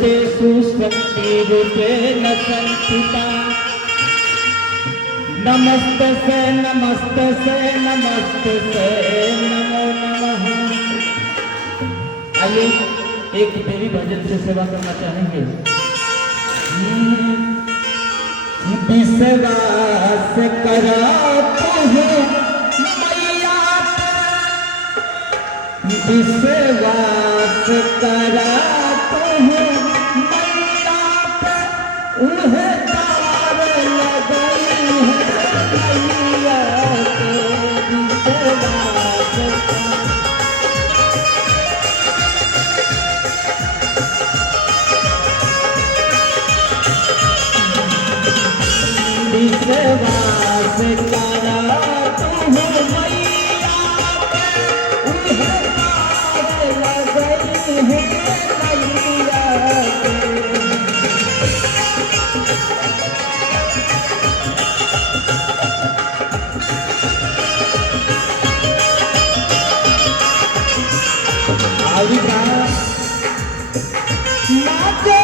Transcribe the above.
भूतेषु शक्तिरूपेण संस्थिता नमस्तसे नमस्तसे नमस्तसे नमो नमः। आइए एक देवी भजन से सेवा करना चाहेंगे। विश्वास कराते हैं मैया, विश्वास कराते हैं मैया पे, उन्हें तार लगाई है मैया के विश्वास का। विश्वास कराते हैं मैया पे, उन्हें तार लगाई है मैया के। माता